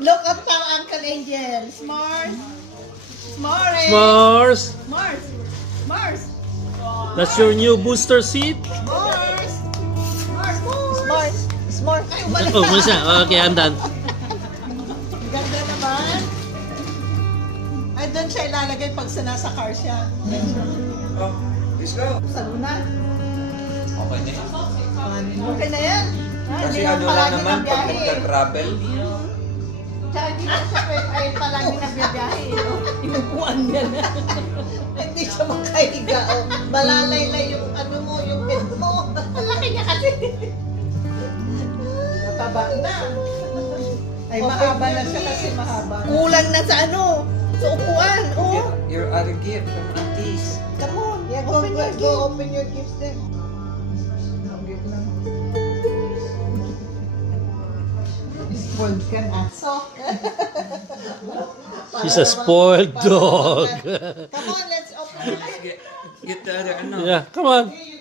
Look at our Uncle Angel. S'mores. S'mores. S'mores. S'mores. S'mores. That's your new booster seat? S'mores. Smart. Smart. Ay, umalis Oh, na. muna. Okay, I'm done. Ganda naman. Ay, doon siya ilalagay pag nasa car siya. Oh, let's go. Sa luna. Okay na yun. Okay na yan. Kasi Hindi ano naman lang palagi naman, pag nagbiyahe. nagka-travel, Tsaka hindi na siya ay palagi nagbiyahe. Inupuan niya na. Hindi siya makahiga. Oh. Malalaylay yung ano mo, yung bed mo. Malaki niya kasi. Mataba na. Ay, mahaba na siya kasi mahaba. Kulang na sa ano? Sa upuan. Oh. your other gift from aunties. Come on. Yeah, go open your gifts then. Spoiled ka na. So, She's a spoiled dog. Come on, let's open it. Get the other, ano. Yeah, come on. Here you